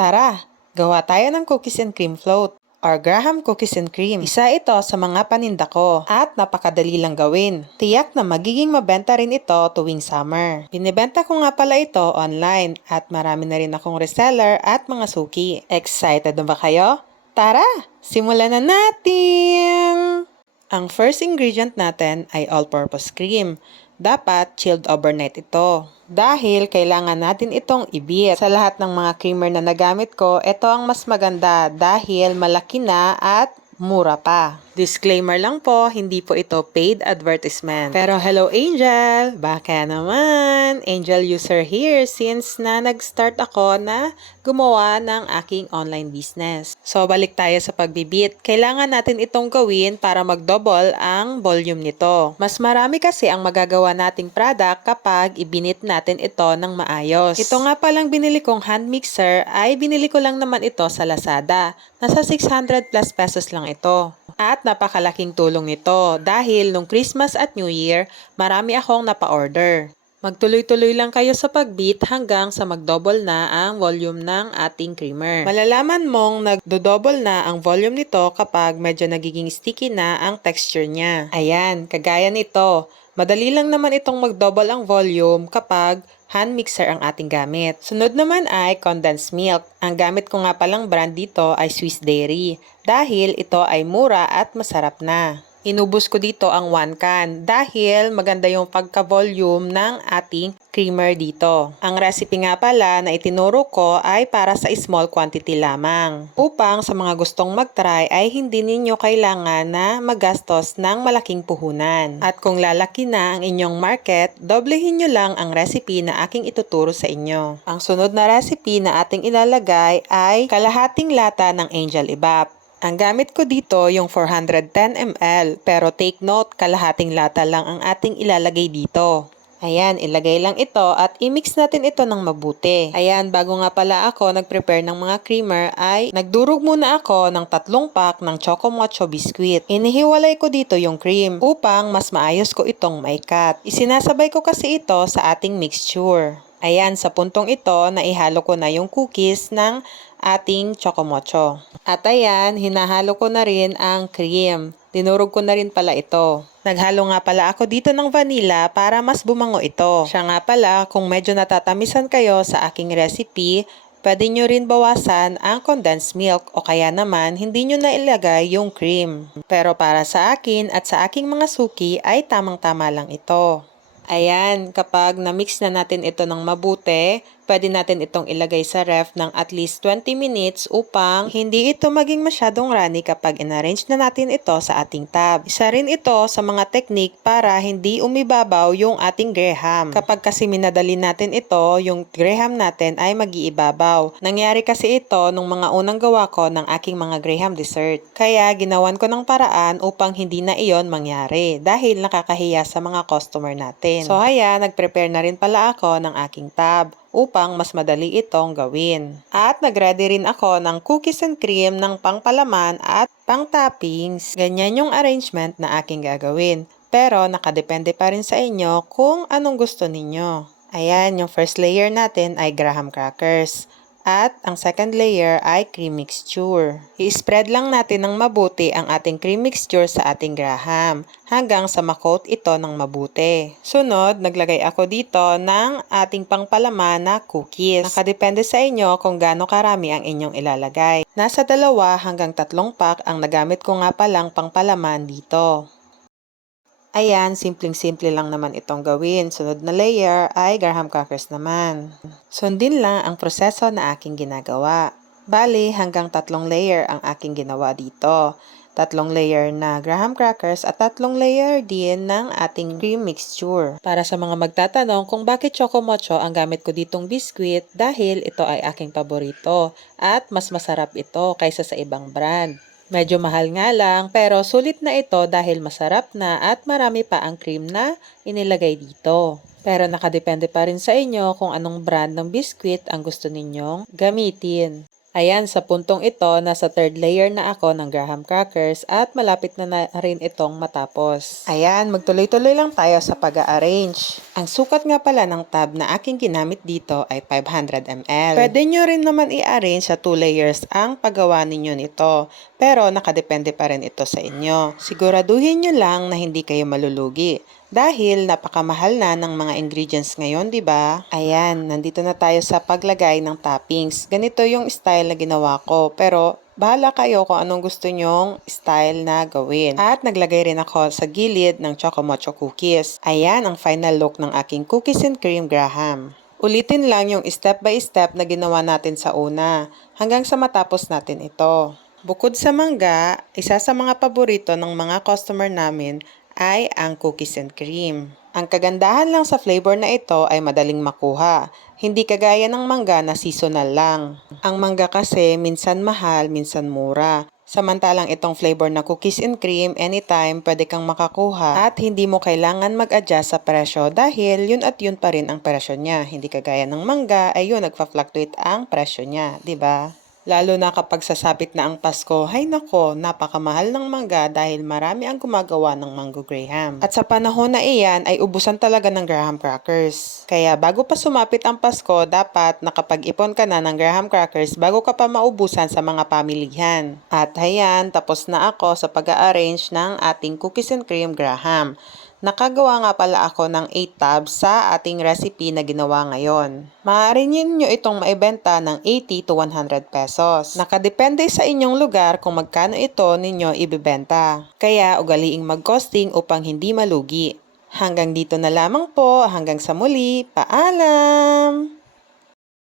Tara, gawa tayo ng cookies and cream float or Graham Cookies and Cream. Isa ito sa mga paninda ko at napakadali lang gawin. Tiyak na magiging mabenta rin ito tuwing summer. Binibenta ko nga pala ito online at marami na rin akong reseller at mga suki. Excited na ba kayo? Tara, simulan na natin! Ang first ingredient natin ay all-purpose cream. Dapat chilled overnight ito. Dahil kailangan natin itong i-beat. Sa lahat ng mga creamer na nagamit ko, ito ang mas maganda dahil malaki na at mura pa. Disclaimer lang po, hindi po ito paid advertisement. Pero hello Angel! Baka naman! Angel user here since na nag-start ako na gumawa ng aking online business. So balik tayo sa pagbibit. Kailangan natin itong gawin para mag-double ang volume nito. Mas marami kasi ang magagawa nating product kapag ibinit natin ito ng maayos. Ito nga palang binili kong hand mixer ay binili ko lang naman ito sa Lazada. Nasa 600 plus pesos lang ito. At napakalaking tulong nito dahil nung Christmas at New Year, marami akong napa-order. Magtuloy-tuloy lang kayo sa pag-beat hanggang sa mag-double na ang volume ng ating creamer. Malalaman mong nag-double na ang volume nito kapag medyo nagiging sticky na ang texture niya. Ayan, kagaya nito. Madali lang naman itong mag-double ang volume kapag hand mixer ang ating gamit. Sunod naman ay condensed milk. Ang gamit ko nga palang brand dito ay Swiss Dairy dahil ito ay mura at masarap na. Inubos ko dito ang 1 can dahil maganda yung pagka-volume ng ating creamer dito. Ang recipe nga pala na itinuro ko ay para sa small quantity lamang. Upang sa mga gustong mag-try ay hindi ninyo kailangan na magastos ng malaking puhunan. At kung lalaki na ang inyong market, doblehin nyo lang ang recipe na aking ituturo sa inyo. Ang sunod na recipe na ating ilalagay ay kalahating lata ng Angel Evap. Ang gamit ko dito yung 410 ml pero take note, kalahating lata lang ang ating ilalagay dito. Ayan, ilagay lang ito at i-mix natin ito ng mabuti. Ayan, bago nga pala ako nag-prepare ng mga creamer ay nagdurog muna ako ng 3 pack ng Choco Mocho biscuit. Inihiwalay ko dito yung cream upang mas maayos ko itong maikat. Isinasabay ko kasi ito sa ating mixture. Ayan, sa puntong ito, naihalo ko na yung cookies ng ating Choco Mocho. At ayan, hinahalo ko na rin ang cream. Dinurog ko na rin pala ito. Naghalo nga pala ako dito ng vanilla para mas bumango ito. Siya nga pala, kung medyo natatamisan kayo sa aking recipe, pwede nyo rin bawasan ang condensed milk o kaya naman hindi nyo na ilagay yung cream. Pero para sa akin at sa aking mga suki ay tamang-tama lang ito. Ayan, kapag na-mix na natin ito ng mabuti, pwede natin itong ilagay sa ref ng at least 20 minutes upang hindi ito maging masyadong runny kapag in-arrange na natin ito sa ating tab. Isa rin ito sa mga technique para hindi umibabaw yung ating Graham. Kapag kasi minadali natin ito, yung Graham natin ay mag-iibabaw. Nangyari kasi ito nung mga unang gawa ko ng aking mga Graham dessert. Kaya ginawan ko ng paraan upang hindi na iyon mangyari dahil nakakahiya sa mga customer natin. So ayan, nag-prepare na rin pala ako ng aking tab upang mas madali itong gawin. At nag-ready rin ako ng cookies and cream ng pangpalaman at pang-toppings. Ganyan yung arrangement na aking gagawin. Pero nakadepende pa rin sa inyo kung anong gusto ninyo. Ayan, yung first layer natin ay graham crackers. At ang second layer ay cream mixture. I-spread lang natin ng mabuti ang ating cream mixture sa ating graham hanggang sa makoat ito ng mabuti. Sunod, naglagay ako dito ng ating pangpalaman na cookies. Nakadepende sa inyo kung gaano karami ang inyong ilalagay. Nasa 2 hanggang 3 pack ang nagamit ko nga palang pangpalaman dito. Ayan, simpleng-simple lang naman itong gawin. Sunod na layer ay graham crackers naman. Sundin lang ang proseso na aking ginagawa. Bali, hanggang 3 layer ang aking ginawa dito. 3 layer na graham crackers at 3 layer din ng ating cream mixture. Para sa mga magtatanong kung bakit Choco Mocho ang gamit ko ditong biscuit, dahil ito ay aking paborito at mas masarap ito kaysa sa ibang brand. Medyo mahal nga lang pero sulit na ito dahil masarap na at marami pa ang cream na inilagay dito. Pero nakadepende pa rin sa inyo kung anong brand ng biscuit ang gusto ninyong gamitin. Ayan, sa puntong ito, nasa 3rd layer na ako ng graham crackers at malapit na rin itong matapos. Ayan, magtuloy-tuloy lang tayo sa pag-a-arrange. Ang sukat nga pala ng tab na aking ginamit dito ay 500 ml. Pwede nyo rin naman i-arrange sa 2 layers ang paggawa ninyo nito, pero nakadepende pa rin ito sa inyo. Siguraduhin nyo lang na hindi kayo malulugi. Dahil napakamahal na ng mga ingredients ngayon, di ba? Ayan, nandito na tayo sa paglagay ng toppings. Ganito yung style na ginawa ko, pero bahala kayo kung anong gusto nyong style na gawin. At naglagay rin ako sa gilid ng Choco Mocho cookies. Ayan ang final look ng aking cookies and cream Graham. Ulitin lang yung step by step na ginawa natin sa una, hanggang sa matapos natin ito. Bukod sa mangga, isa sa mga paborito ng mga customer namin ay ang cookies and cream. Ang kagandahan lang sa flavor na ito ay madaling makuha. Hindi kagaya ng mangga na seasonal lang. Ang mangga kasi minsan mahal, minsan mura. Samantalang itong flavor na cookies and cream, anytime pwede kang makakuha at hindi mo kailangan mag-adjust sa presyo dahil yun at yun pa rin ang presyo niya. Hindi kagaya ng mangga ay yun nagfa-fluctuate ang presyo niya, 'di ba? Lalo na kapag sasapit na ang Pasko, hay nako, napakamahal ng mangga dahil marami ang gumagawa ng Mango Graham. At sa panahon na iyan ay ubusan talaga ng Graham crackers. Kaya bago pa sumapit ang Pasko, dapat nakapag-ipon ka na ng Graham crackers bago ka pa maubusan sa mga pamilihan. At ayan, tapos na ako sa pag-arrange ng ating cookies and cream Graham. Nakagawa nga pala ako ng 8 tabs sa ating recipe na ginawa ngayon. Maaari nyo itong maibenta ng 80 to 100 pesos. Nakadepende sa inyong lugar kung magkano ito ninyo ibibenta. Kaya ugaliing mag-costing upang hindi malugi. Hanggang dito na lamang po, hanggang sa muli, paalam!